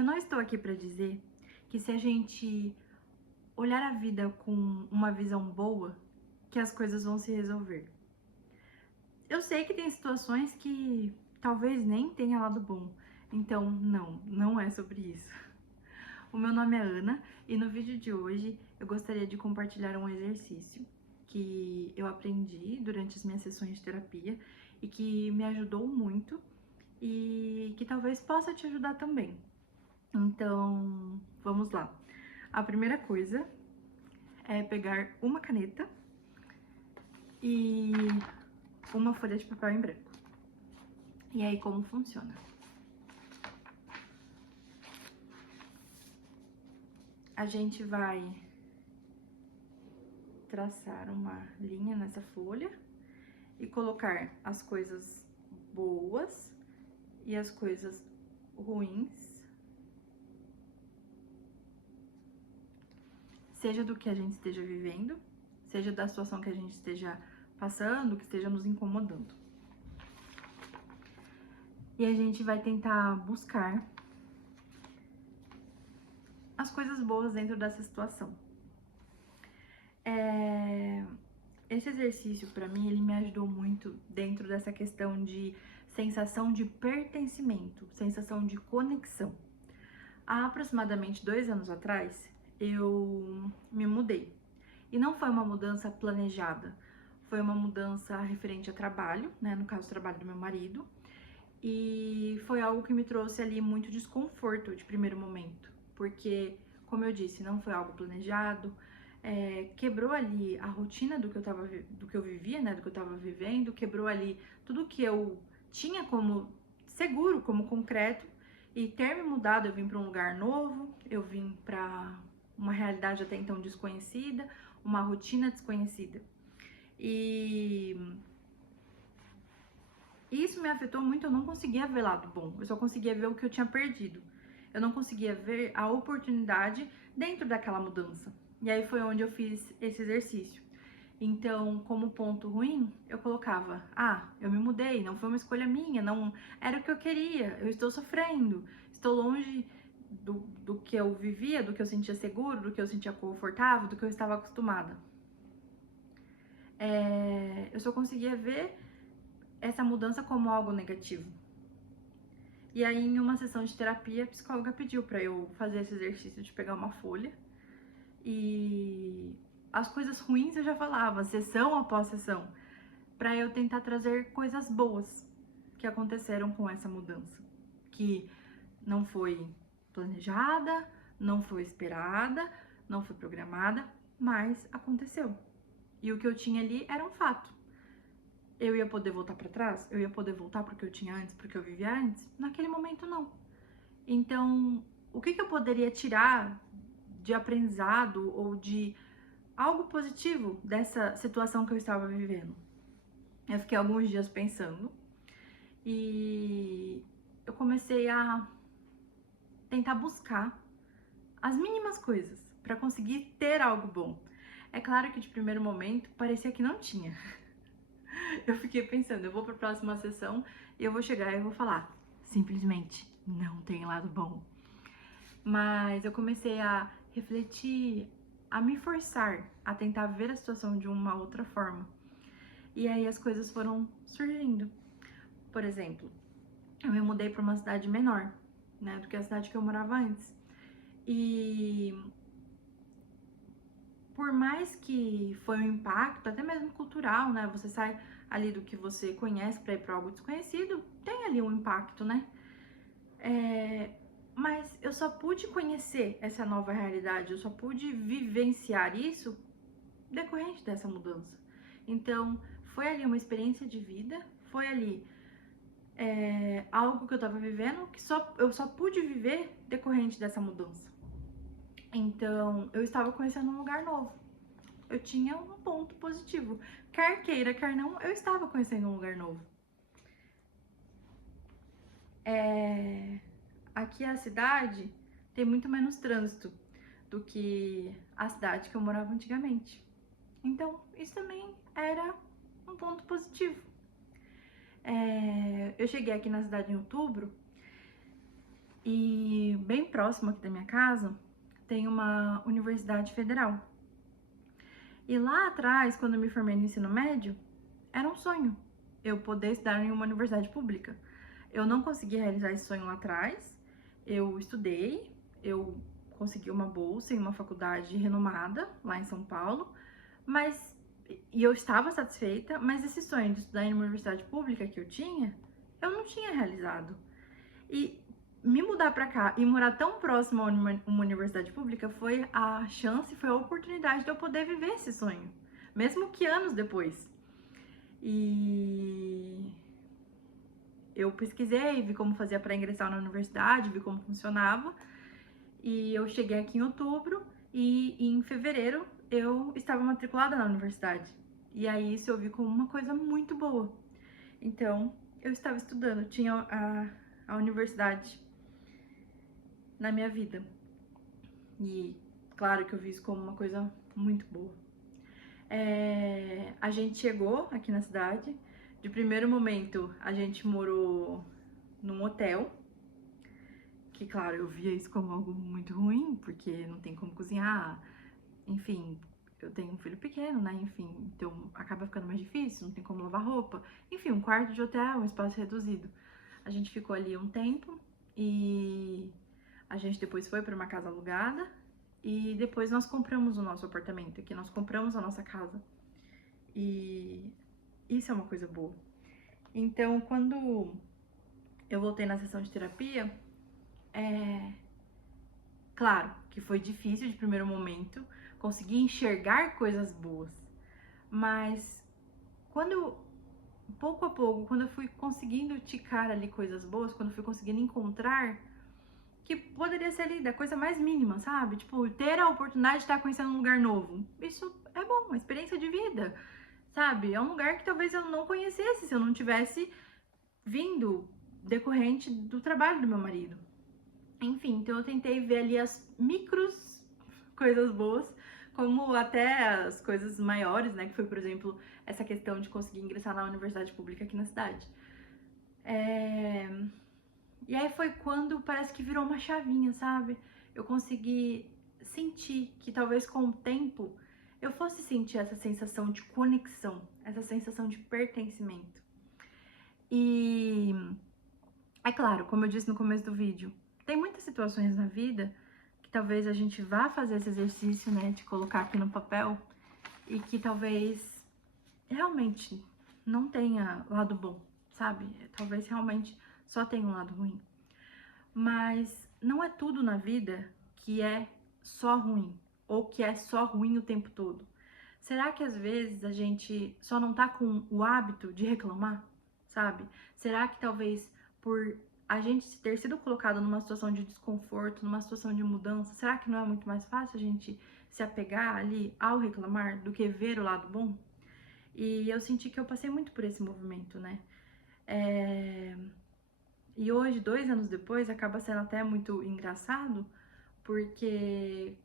Eu não estou aqui para dizer que se a gente olhar a vida com uma visão boa, que as coisas vão se resolver. Eu sei que tem situações que talvez nem tenha lado bom, então não é sobre isso. O meu nome é Ana e no vídeo de hoje eu gostaria de compartilhar um exercício que eu aprendi durante as minhas sessões de terapia e que me ajudou muito e que talvez possa te ajudar também. Então, vamos lá. A primeira coisa é pegar uma caneta e uma folha de papel em branco. E aí, como funciona? A gente vai traçar uma linha nessa folha e colocar as coisas boas e as coisas ruins, seja do que a gente esteja vivendo, seja da situação que a gente esteja passando, que esteja nos incomodando. E a gente vai tentar buscar as coisas boas dentro dessa situação. Esse exercício, pra mim, ele me ajudou muito dentro dessa questão de sensação de pertencimento, sensação de conexão. Há aproximadamente 2 anos atrás, eu me mudei. E não foi uma mudança planejada, foi uma mudança referente a trabalho, né? No caso, o trabalho do meu marido. E foi algo que me trouxe ali muito desconforto de primeiro momento, porque, como eu disse, não foi algo planejado, quebrou ali a rotina do que eu vivia, né, do que eu tava vivendo, quebrou ali tudo que eu tinha como seguro, como concreto, e ter me mudado, eu vim para um lugar novo, eu vim para uma realidade até então desconhecida, uma rotina desconhecida. E isso me afetou muito, eu não conseguia ver lado bom, eu só conseguia ver o que eu tinha perdido. Eu não conseguia ver a oportunidade dentro daquela mudança. E aí foi onde eu fiz esse exercício. Então, como ponto ruim, eu colocava: eu me mudei, não foi uma escolha minha, não era o que eu queria, eu estou sofrendo, estou longe do que eu vivia, do que eu sentia seguro, do que eu sentia confortável, do que eu estava acostumada. Eu só conseguia ver essa mudança como algo negativo. E aí, em uma sessão de terapia, a psicóloga pediu para eu fazer esse exercício de pegar uma folha e as coisas ruins eu já falava, sessão após sessão, para eu tentar trazer coisas boas que aconteceram com essa mudança, que não foi planejada, não foi esperada, não foi programada, mas aconteceu. E o que eu tinha ali era um fato. Eu ia poder voltar para trás? Eu ia poder voltar para o que eu tinha antes, para o que eu vivia antes? Naquele momento, não. Então, o que eu poderia tirar de aprendizado ou de algo positivo dessa situação que eu estava vivendo? Eu fiquei alguns dias pensando e eu comecei a tentar buscar as mínimas coisas para conseguir ter algo bom. É claro que de primeiro momento parecia que não tinha. Eu fiquei pensando, eu vou para a próxima sessão e eu vou chegar e eu vou falar, simplesmente não tem lado bom. Mas eu comecei a refletir, a me forçar a tentar ver a situação de uma outra forma. E aí as coisas foram surgindo. Por exemplo, eu me mudei para uma cidade menor, né, do que a cidade que eu morava antes. E por mais que foi um impacto, até mesmo cultural, né? Você sai ali do que você conhece para ir para algo desconhecido, tem ali um impacto, né? Mas eu só pude conhecer essa nova realidade, eu só pude vivenciar isso decorrente dessa mudança. Então, foi ali uma experiência de vida, foi ali algo que eu tava vivendo que eu só pude viver decorrente dessa mudança. Então, eu estava conhecendo um lugar novo. Eu tinha um ponto positivo. Quer queira, quer não, eu estava conhecendo um lugar novo. Aqui a cidade tem muito menos trânsito do que a cidade que eu morava antigamente. Então, isso também era um ponto positivo. Eu cheguei aqui na cidade em outubro E bem próximo aqui da minha casa tem uma universidade federal. E lá atrás, quando eu me formei no ensino médio, era um sonho eu poder estudar em uma universidade pública. Eu não consegui realizar esse sonho lá atrás. Eu estudei, eu consegui uma bolsa em uma faculdade renomada lá em São Paulo, mas e eu estava satisfeita, mas esse sonho de estudar em uma universidade pública que eu não tinha realizado. E me mudar para cá e morar tão próximo a uma universidade pública foi a chance, foi a oportunidade de eu poder viver esse sonho, mesmo que anos depois. E eu pesquisei, vi como fazia para ingressar na universidade, vi como funcionava. E eu cheguei aqui em outubro e em fevereiro eu estava matriculada na universidade. E aí isso eu vi como uma coisa muito boa. Então, eu estava estudando, tinha a universidade na minha vida. E claro que eu vi isso como uma coisa muito boa. A gente chegou aqui na cidade. De primeiro momento, a gente morou num hotel. Que, claro, eu via isso como algo muito ruim, porque não tem como cozinhar. Enfim, eu tenho um filho pequeno, né? Enfim, então acaba ficando mais difícil, não tem como lavar roupa. Enfim, um quarto de hotel, um espaço reduzido. A gente ficou ali um tempo e a gente depois foi para uma casa alugada e depois nós compramos o nosso apartamento aqui, nós compramos a nossa casa. E isso é uma coisa boa. Então, quando eu voltei na sessão de terapia, claro que foi difícil de primeiro momento conseguir enxergar coisas boas, mas pouco a pouco, quando eu fui conseguindo ticar ali coisas boas, quando eu fui conseguindo encontrar que poderia ser ali da coisa mais mínima, sabe? Tipo, ter a oportunidade de estar conhecendo um lugar novo. Isso é bom, uma experiência de vida, sabe? É um lugar que talvez eu não conhecesse se eu não tivesse vindo decorrente do trabalho do meu marido. Enfim, então eu tentei ver ali as micros coisas boas, como até as coisas maiores, né? Que foi, por exemplo, essa questão de conseguir ingressar na universidade pública aqui na cidade. E aí foi quando parece que virou uma chavinha, sabe? Eu consegui sentir que talvez com o tempo eu fosse sentir essa sensação de conexão, essa sensação de pertencimento. E é claro, como eu disse no começo do vídeo, tem muitas situações na vida que talvez a gente vá fazer esse exercício, né, de colocar aqui no papel e que talvez realmente não tenha lado bom, sabe? Talvez realmente só tenha um lado ruim. Mas não é tudo na vida que é só ruim ou que é só ruim o tempo todo. Será que às vezes a gente só não tá com o hábito de reclamar, sabe? Será que talvez por a gente ter sido colocado numa situação de desconforto, numa situação de mudança, será que não é muito mais fácil a gente se apegar ali ao reclamar do que ver o lado bom? E eu senti que eu passei muito por esse movimento, né? E hoje, 2 anos depois, acaba sendo até muito engraçado, porque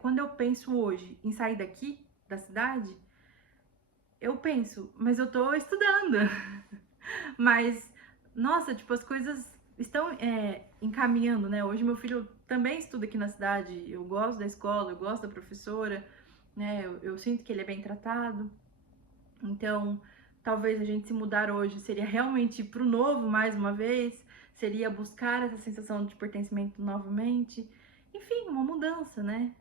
quando eu penso hoje em sair daqui, da cidade, eu penso, mas eu tô estudando. Mas, nossa, tipo, as coisas estão encaminhando, né? Hoje meu filho também estuda aqui na cidade, eu gosto da escola, eu gosto da professora, né? Eu sinto que ele é bem tratado. Então, talvez a gente se mudar hoje seria realmente ir pro novo mais uma vez, seria buscar essa sensação de pertencimento novamente. Enfim, uma mudança, né?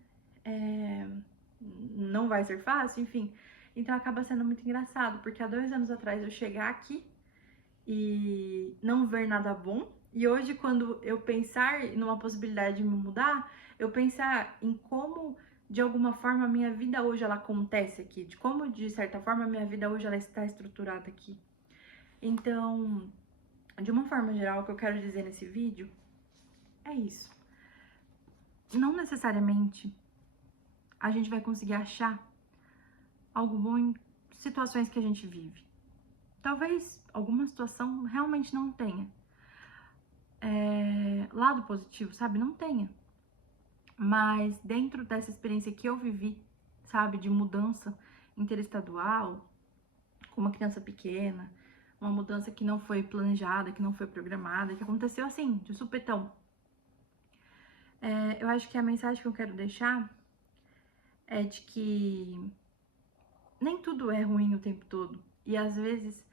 Não vai ser fácil, enfim. Então acaba sendo muito engraçado, porque há 2 anos atrás eu chegar aqui e não ver nada bom, e hoje quando eu pensar numa possibilidade de me mudar, eu pensar em como de alguma forma a minha vida hoje ela acontece aqui, de como de certa forma a minha vida hoje ela está estruturada aqui. Então, de uma forma geral, o que eu quero dizer nesse vídeo é isso. Não necessariamente a gente vai conseguir achar algo bom em situações que a gente vive. Talvez alguma situação realmente não tenha lado positivo, sabe? Não tenha. Mas dentro dessa experiência que eu vivi, sabe, de mudança interestadual, com uma criança pequena, uma mudança que não foi planejada, que não foi programada, que aconteceu assim, de supetão. Eu acho que a mensagem que eu quero deixar é de que nem tudo é ruim o tempo todo. E às vezes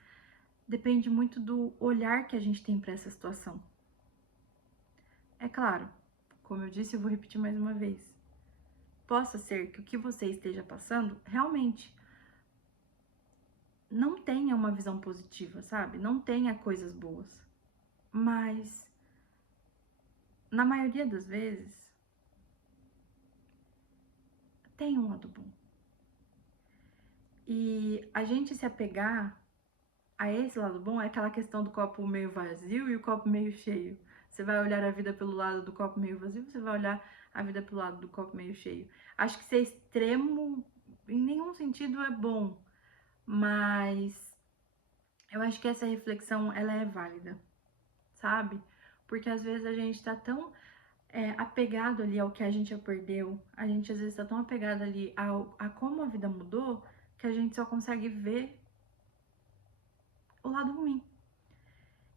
depende muito do olhar que a gente tem para essa situação. É claro, como eu disse, eu vou repetir mais uma vez. Possa ser que o que você esteja passando realmente não tenha uma visão positiva, sabe? Não tenha coisas boas. Mas, na maioria das vezes, tem um lado bom. E a gente se apegar a esse lado bom é aquela questão do copo meio vazio e o copo meio cheio. Você vai olhar a vida pelo lado do copo meio vazio, você vai olhar a vida pelo lado do copo meio cheio. Acho que ser extremo em nenhum sentido é bom, mas eu acho que essa reflexão ela é válida, sabe? Porque às vezes a gente tá tão apegado ali ao que a gente já perdeu, a gente às vezes tá tão apegado ali a como a vida mudou, que a gente só consegue ver o lado ruim.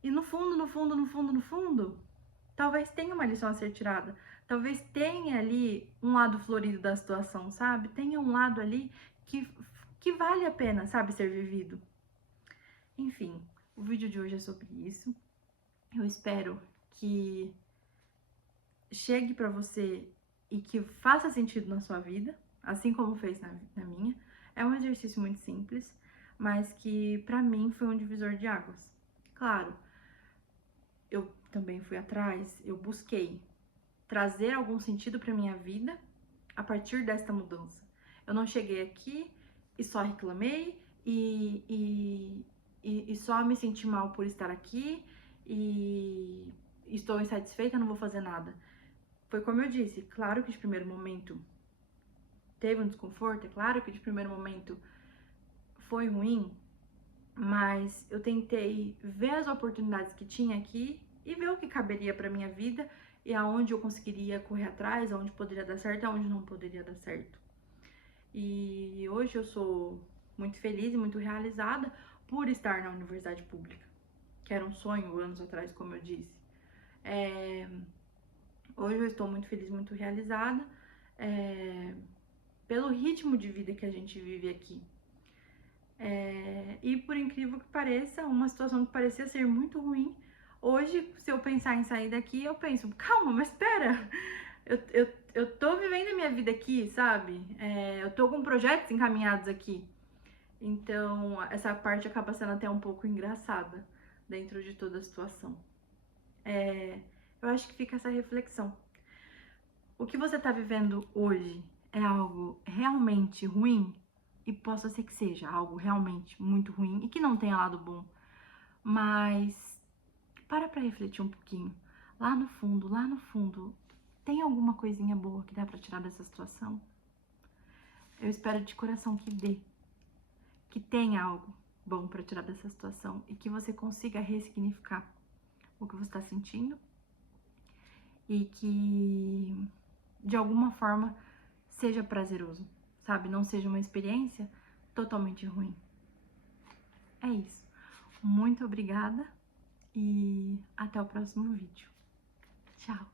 E no fundo, no fundo, no fundo, no fundo, talvez tenha uma lição a ser tirada. Talvez tenha ali um lado florido da situação, sabe? Tenha um lado ali que vale a pena, sabe, ser vivido. Enfim, o vídeo de hoje é sobre isso. Eu espero que chegue pra você e que faça sentido na sua vida, assim como fez na minha. É um exercício muito simples, mas que pra mim foi um divisor de águas. Claro, eu também fui atrás, eu busquei trazer algum sentido para minha vida a partir desta mudança. Eu não cheguei aqui e só reclamei e só me senti mal por estar aqui e estou insatisfeita, não vou fazer nada. Foi como eu disse, claro que de primeiro momento teve um desconforto, é claro que de primeiro momento foi ruim, mas eu tentei ver as oportunidades que tinha aqui e ver o que caberia para minha vida e aonde eu conseguiria correr atrás, aonde poderia dar certo, aonde não poderia dar certo. E hoje eu sou muito feliz e muito realizada por estar na universidade pública, que era um sonho anos atrás, como eu disse. Hoje eu estou muito feliz, muito realizada pelo ritmo de vida que a gente vive aqui. E por incrível que pareça, uma situação que parecia ser muito ruim, hoje, se eu pensar em sair daqui, eu penso, calma, mas espera, eu tô vivendo a minha vida aqui, sabe? Eu tô com projetos encaminhados aqui. Então, essa parte acaba sendo até um pouco engraçada dentro de toda a situação. Eu acho que fica essa reflexão. O que você tá vivendo hoje é algo realmente ruim? E possa ser que seja algo realmente muito ruim e que não tenha lado bom. Mas para refletir um pouquinho. Lá no fundo, tem alguma coisinha boa que dá pra tirar dessa situação? Eu espero de coração que dê. Que tenha algo bom pra tirar dessa situação e que você consiga ressignificar o que você tá sentindo e que de alguma forma seja prazeroso, sabe? Não seja uma experiência totalmente ruim. É isso. Muito obrigada e até o próximo vídeo. Tchau!